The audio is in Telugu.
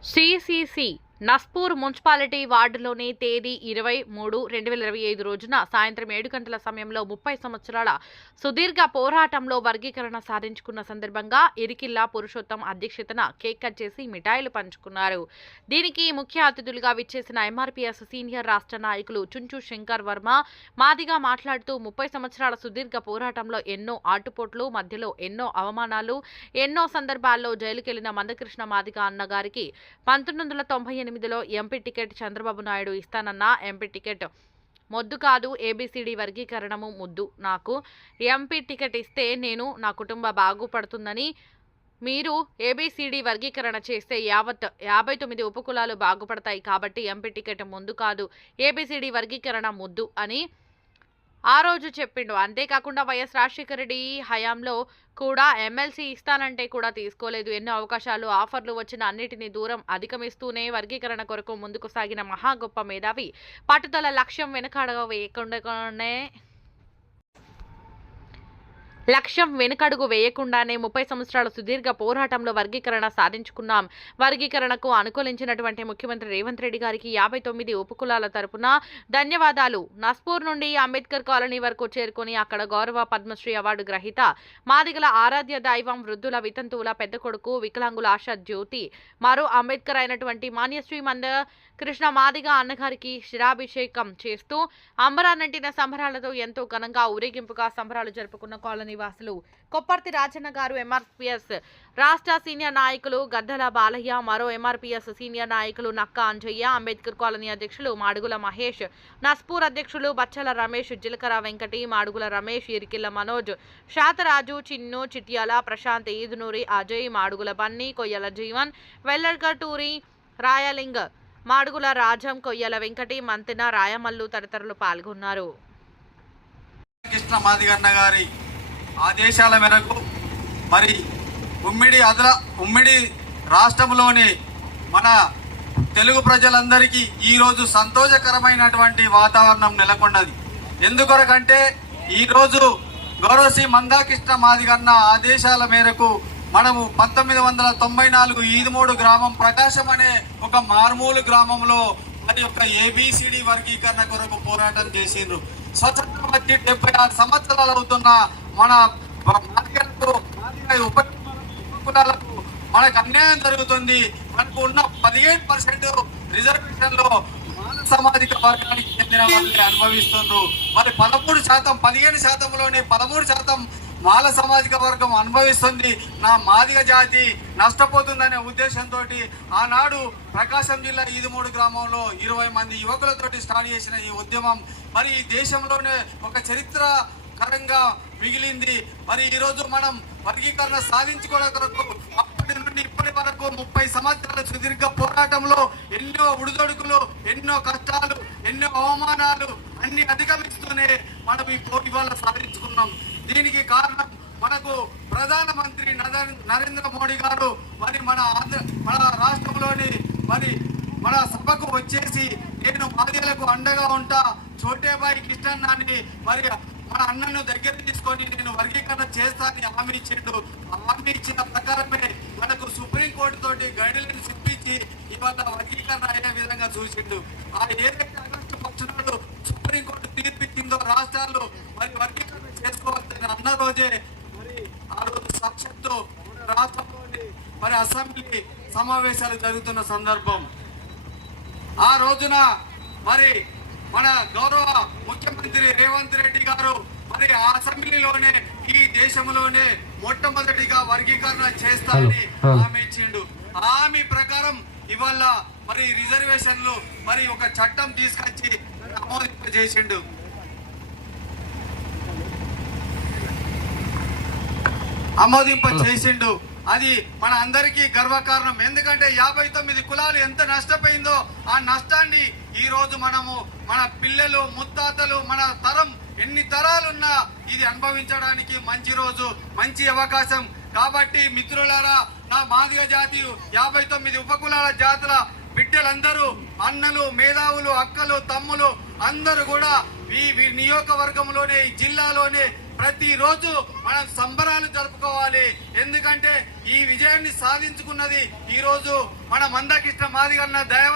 Sí, sí, sí. Naspur municipality వార్డులోని తేదీ ఇరవై మూడు రెండు వేల ఇరవై ఐదు రోజున సాయంత్రం ఏడు గంటల సమయంలో ముప్పై సంవత్సరాల సుదీర్ఘ పోరాటంలో వర్గీకరణ సాధించుకున్న సందర్భంగా ఇరికిల్లా పురుషోత్తం అధ్యక్షతన కేక్ కట్ చేసి మిఠాయిలు పంచుకున్నారు. దీనికి ముఖ్య అతిథులుగా విచ్చేసిన ఎంఆర్పీఎస్ సీనియర్ రాష్ట్ర నాయకులు చుంచు శంకర్ వర్మ మాదిగా మాట్లాడుతూ ముప్పై సంవత్సరాల సుదీర్ఘ పోరాటంలో ఎన్నో ఆటుపోట్లు మధ్యలో ఎన్నో అవమానాలు ఎన్నో సందర్భాల్లో జైలుకెళ్ళిన మందకృష్ణ మాదిగా అన్నగారికి పంతొమ్మిది వందల తొంభై ఎనిమిదిలో ఎంపీ టికెట్ చంద్రబాబు నాయుడు ఇస్తానన్న ఎంపీ టికెట్. మొద్దు కాదు ఏబిసిడి వర్గీకరణము ముద్దు నాకు. ఎంపీ టికెట్ ఇస్తే నేను నా కుటుంబ బాగుపడుతుందని మీరు ఏబిసిడి వర్గీకరణ చేస్తే యావత్ యాభై తొమ్మిది ఉపకులాలు బాగుపడతాయి కాబట్టి ఎంపీ టికెట్ ముందు కాదు ఏబిసిడి వర్గీకరణ ముద్దు అని ఆ రోజు చెప్పిండు. అంతేకాకుండా వైఎస్ రాజశేఖర రెడ్డి హయాంలో కూడా ఎమ్మెల్సీ ఇస్తానంటే కూడా తీసుకోలేదు. ఎన్నో అవకాశాలు ఆఫర్లు వచ్చిన అన్నిటినీ దూరం అధిగమిస్తూనే వర్గీకరణ కొరకు ముందుకు సాగిన మహా గొప్ప మేధావి. పట్టుదల లక్ష్యం వెనకాడవేయకుండానే లక్ష్యం వెనుకడుగు వేయకుండానే ముప్పై సంవత్సరాల సుదీర్ఘ పోరాటంలో వర్గీకరణ సాధించుకున్నాం. వర్గీకరణకు అనుకూలించినటువంటి ముఖ్యమంత్రి రేవంత్ రెడ్డి గారికి యాభై తొమ్మిది ఉపకులాల తరపున ధన్యవాదాలు. నస్పూర్ నుండి అంబేద్కర్ కాలనీ వరకు చేరుకొని అక్కడ గౌరవ పద్మశ్రీ అవార్డు గ్రహీత మాదిగల ఆరాధ్య దైవం వృద్ధుల వితంతువుల పెద్ద కొడుకు వికలాంగుల ఆశా జ్యోతి మరో అంబేద్కర్ అయినటువంటి మాన్యశ్రీ మంద కృష్ణ మాదిగ అన్నగారికి శిరాభిషేకం చేస్తూ అంబరానంటిన సంబరాలతో ఎంతో ఘనంగా ఊరేగింపుగా సంబరాలు జరుపుకున్న కాలనీ వాసులు కొప్పర్తి రాజన్న గారు ఎంఆర్పిఎస్ రాష్ట్ర సీనియర్ నాయకులు గద్దల బాలయ్య మరో ఎంఆర్పిఎస్ సీనియర్ నాయకులు నక్క అంజయ్య అంబేద్కర్ కాలనీ అధ్యక్షులు మాడుగుల మహేష్ నస్పూర్ అధ్యక్షులు బచ్చల రమేష్ జిలకర వెంకటి మాడుగుల రమేష్ ఇరికిల్ల మనోజ్ శాతరాజు చిన్ను చిట్యాల ప్రశాంత్ ఈదునూరి అజయ్ మాడుగుల బన్నీ కొయ్యల జీవన్ వెల్లర్గర్ రాయలింగ్ మాడుగుల రాజం కొయ్యల వెంకటి మంతెన రాయమల్లు తదితరులు పాల్గొన్నారు. కృష్ణ మాదిగన్న గారి ఆదేశాల మేరకు మరి ఉమ్మిడి అదల ఉమ్మిడి రాష్ట్రంలోని మన తెలుగు ప్రజలందరికీ ఈరోజు సంతోషకరమైనటువంటి వాతావరణం నెలకొన్నది. ఎందుకొరకంటే ఈరోజు గౌరవశ్రీ మందాకృష్ణ మాదిగన్న ఆదేశాల మేరకు మనము పంతొమ్మిది వందల తొంభై నాలుగు ఈదుమూడు గ్రామం ప్రకాశం అనే ఒక మార్మూలు గ్రామంలో మరి యొక్క ఏబిసిడి వర్గీకరణ కొరకు పోరాటం చేసిండ్రు. స్వతంత్రం వచ్చి డెబ్బై ఆరు సంవత్సరాలు అవుతున్న మన మాదిగలకు మాదిగ ఉప కులాలకు మనకు అన్యాయం జరుగుతుంది. మనకు ఉన్న పదిహేడు పర్సెంట్ రిజర్వేషన్లో సామాజిక వర్గానికి చెందిన వాళ్ళని అనుభవిస్తున్నారు మరి పదమూడు శాతం పదిహేను శాతంలోనే పదమూడు శాతం మాల సామాజిక వర్గం అనుభవిస్తుంది. నా మాదిగ జాతి నష్టపోతుందనే ఉద్దేశంతో ఆనాడు ప్రకాశం జిల్లా ఈదుమూడు గ్రామంలో ఇరవై మంది యువకులతోటి స్టార్ట్ చేసిన ఈ ఉద్యమం. మరి ఈ దేశంలోనే ఒక చరిత్ర కరంగా మిగిలింది. మరి ఈరోజు మనం వర్గీకరణ సాధించుకోవడం కొరకు అప్పటి నుండి ఇప్పటి వరకు ముప్పై సంవత్సరాల సుదీర్ఘ పోరాటంలో ఎన్నో ఉడుదొడుకులు ఎన్నో కష్టాలు ఎన్నో అవమానాలు అన్ని అధిగమిస్తూనే మనం ఈ పోటీ వల్ల సాధించుకున్నాం. దీనికి కారణం మనకు ప్రధానమంత్రి నరేంద్ర నరేంద్ర మోడీ గారు మరి మన ఆంధ్ర మన రాష్ట్రంలోని మరి మన సభకు వచ్చేసి నేను మాదిగలకు అండగా ఉంటా. చోటేబాయి కిష్టన్నాన్ని మరి మన అన్నను దగ్గర తీసుకొని నేను వర్గీకరణ చేస్తానని హామీ ఇచ్చిండు. ఆ హామీ ఇచ్చిన ప్రకారమే మనకు సుప్రీం కోర్టు తోటి గైడ్లైన్స్ ఇప్పించి ఇవాళ వర్గీకరణ అయ్యే విధంగా చూసిండు. ఆ ఏదైతే ఆగస్టు పక్షులు సుప్రీం కోర్టు తీర్పిచ్చిందో రాష్ట్రాలు మరి వర్గీకరణ చేసుకోవాలని అన్న రోజే మరి ఆ రోజు సాక్షాత్తు మన రాష్ట్రంలోని మరి అసెంబ్లీ సమావేశాలు జరుగుతున్న సందర్భం. ఆ రోజున మరి మన గౌరవ ముఖ్యమంత్రి రేవంత్ రెడ్డి గారు మరి ఆ అసెంబ్లీలోనే ఈ దేశంలోనే మొట్టమొదటిగా వర్గీకరణ చేస్తానని హామీ ఇచ్చిండు. హామీ ప్రకారం ఇవాళ మరి రిజర్వేషన్లు మరి ఒక చట్టం తీసుకొచ్చి ఆమోదింప చేసిండు. ఆమోదింప చేసిండు. అది మన అందరికీ గర్వకారణం. ఎందుకంటే యాభై తొమ్మిది కులాలు ఎంత నష్టపోయిందో ఆ నష్టాన్ని ఈ రోజు మనము మన పిల్లలు ముత్తాతలు మన తరం ఎన్ని తరాలున్నా ఇది అనుభవించడానికి మంచి రోజు మంచి అవకాశం. కాబట్టి మిత్రులారా నా మాదిగ జాతి యాభై తొమ్మిది ఉపకులాల జాతుల బిడ్డలందరూ అన్నలు మేధావులు అక్కలు తమ్ములు అందరూ కూడా ఈ నియోజకవర్గంలోనే ఈ జిల్లాలోనే ప్రతిరోజు మనం సంబరాలు జరుపుకోవాలి. ఎందుకంటే ఈ విజయాన్ని సాధించుకున్నది ఈరోజు మన మందకృష్ణ మాదిగన్న దైవ